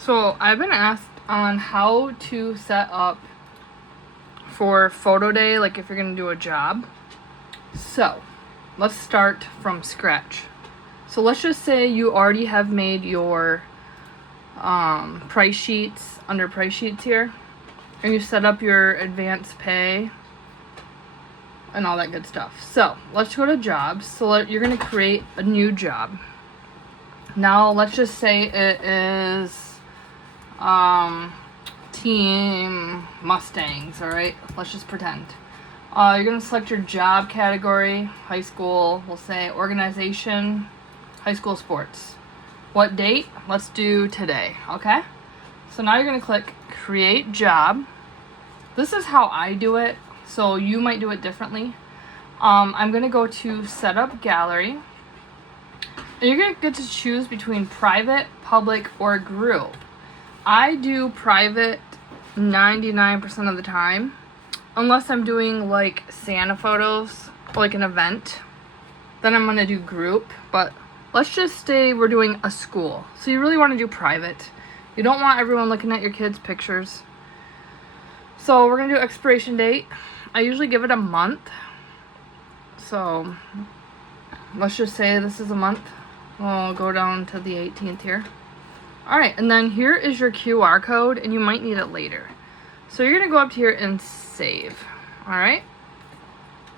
So I've been asked on how to set up for PhotoDay, like if you're gonna do a job. So let's start from scratch. So let's just say you already have made your price sheets under price sheets here, and you set up your advance pay and all that good stuff. So let's go to jobs. So you're gonna create a new job. Now let's just say it is Team Mustangs, alright? Let's just pretend. You're going to select your job category, high school, we'll say organization, high school sports. What date? Let's do today, okay? So now you're going to click create job. This is how I do it, so you might do it differently. I'm going to go to setup gallery. And you're going to get to choose between private, public, or group. I do private 99% of the time, unless I'm doing like Santa photos, like an event, then I'm gonna do group. But let's just say we're doing a school, so you really want to do private. You don't want everyone looking at your kids' pictures. So we're gonna do expiration date. I usually give it a month, so let's just say this is a month. We'll go down to the 18th here. Alright, and then here is your QR code, and you might need it later. So you're going to go up here and save. Alright?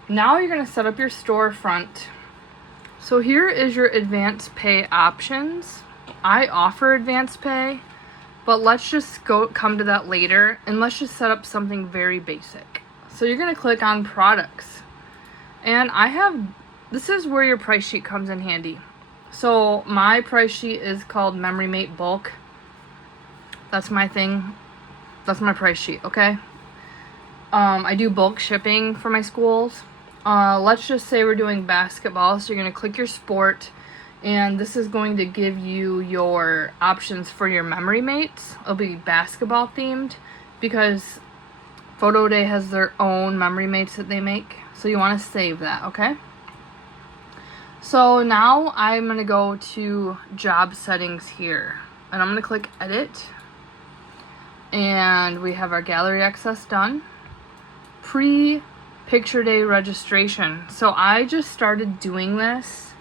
Now you're going to set up your storefront. So here is your advance pay options. I offer advance pay, but let's just come to that later, and let's just set up something very basic. So you're going to click on products. And this is where your price sheet comes in handy. So my price sheet is called Memory Mate Bulk. That's my thing. That's my price sheet, okay? I do bulk shipping for my schools. Let's just say we're doing basketball. So you're going to click your sport, and this is going to give you your options for your Memory Mates. It'll be basketball themed because PhotoDay has their own Memory Mates that they make. So you want to save that, okay? So now I'm going to go to job settings here, and I'm going to click edit, and we have our gallery access done. Pre-picture day registration. So I just started doing this.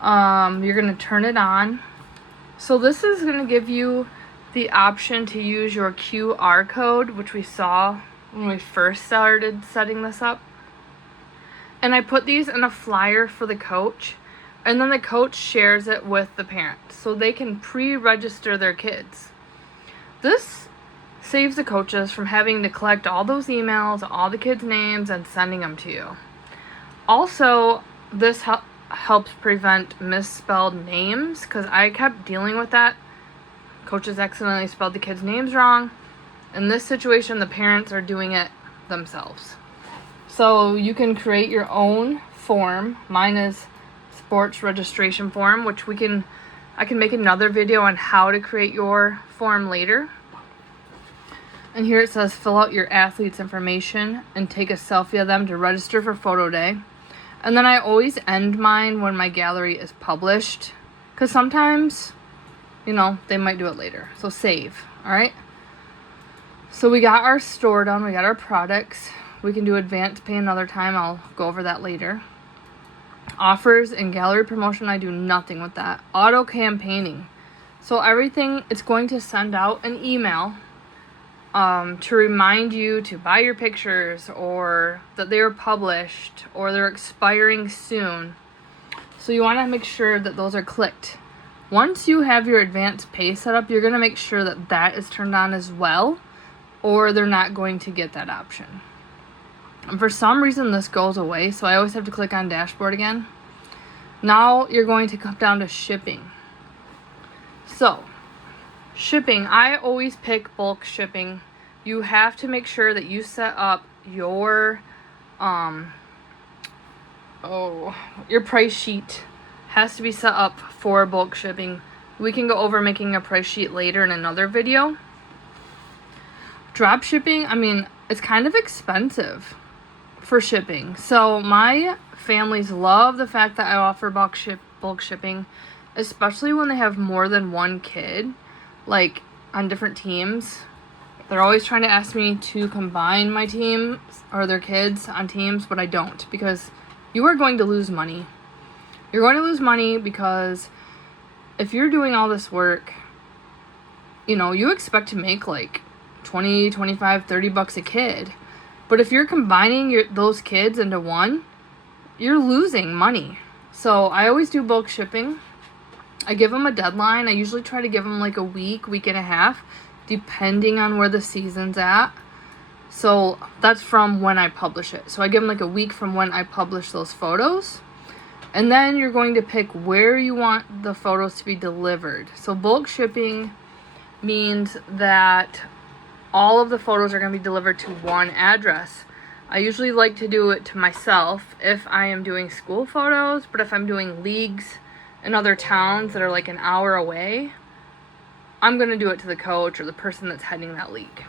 You're going to turn it on. So this is going to give you the option to use your QR code, which we saw when we first started setting this up. And I put these in a flyer for the coach, and then the coach shares it with the parents so they can pre-register their kids. This saves the coaches from having to collect all those emails, all the kids' names, and sending them to you. Also, this helps prevent misspelled names, because I kept dealing with that. Coaches accidentally spelled the kids' names wrong. In this situation, the parents are doing it themselves. So you can create your own form. Mine is sports registration form, which I can make another video on how to create your form later. And here it says fill out your athlete's information and take a selfie of them to register for PhotoDay. And then I always end mine when my gallery is published, because sometimes, they might do it later. So save, alright? So we got our store done, we got our products. We can do advance pay another time. I'll go over that later. Offers and gallery promotion, I do nothing with that. Auto campaigning. So everything, it's going to send out an email to remind you to buy your pictures, or that they are published, or they're expiring soon. So you want to make sure that those are clicked. Once you have your advance pay set up, you're going to make sure that that is turned on as well, or they're not going to get that option. And for some reason this goes away, so I always have to click on dashboard again. Now you're going to come down to shipping. So shipping, I always pick bulk shipping. You have to make sure that you set up your price sheet has to be set up for bulk shipping. We can go over making a price sheet later in another video. Drop shipping, it's kind of expensive for shipping. So my families love the fact that I offer bulk shipping, especially when they have more than one kid. Like, on different teams. They're always trying to ask me to combine my teams or their kids on teams, but I don't, because you are going to lose money. You're going to lose money because if you're doing all this work, you know, you expect to make like 20, 25, 30 bucks a kid. But if you're combining those kids into one, you're losing money. So I always do bulk shipping. I give them a deadline. I usually try to give them like a week, week and a half, depending on where the season's at. So that's from when I publish it. So I give them like a week from when I publish those photos. And then you're going to pick where you want the photos to be delivered. So bulk shipping means that all of the photos are going to be delivered to one address. I usually like to do it to myself if I am doing school photos, but if I'm doing leagues in other towns that are like an hour away, I'm going to do it to the coach or the person that's heading that league.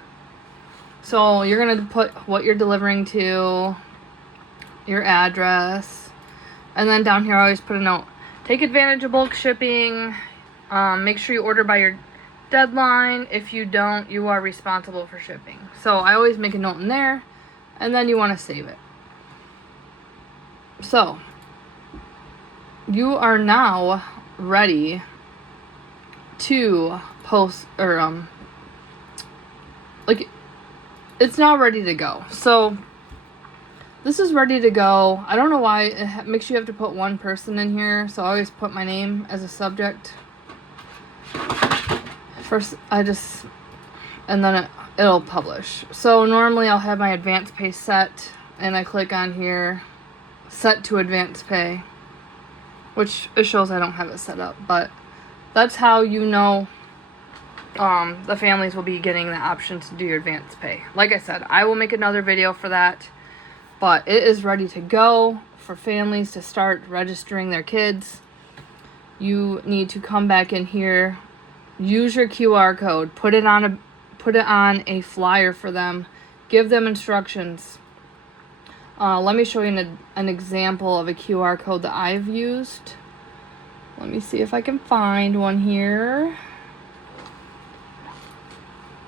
So you're going to put what you're delivering to, your address, and then down here I always put a note. Take advantage of bulk shipping. Make sure you order by your deadline. If you don't, you are responsible for shipping. So I always make a note in there, and then you want to save it. So you are now ready to post, or like, it's now ready to go. So this is ready to go. I don't know why it makes you have to put one person in here, so I always put my name as a subject. First, and then it'll publish. So normally I'll have my advance pay set, and I click on here, set to advance pay, which it shows I don't have it set up, but that's how you know the families will be getting the option to do your advance pay. Like I said, I will make another video for that, but it is ready to go for families to start registering their kids. You need to come back in here, use your QR code, put it on a flyer for them, give them instructions. Let me show you an example of a QR code that I've used. Let me see if I can find one here.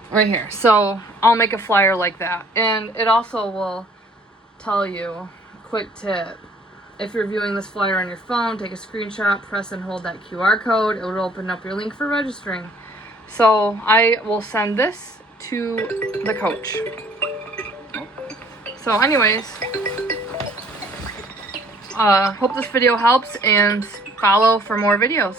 Right here. So I'll make a flyer like that. And it also will tell you, quick tip, if you're viewing this flyer on your phone, take a screenshot, press and hold that QR code. It will open up your link for registering. So I will send this to the coach. So anyways, hope this video helps, and follow for more videos.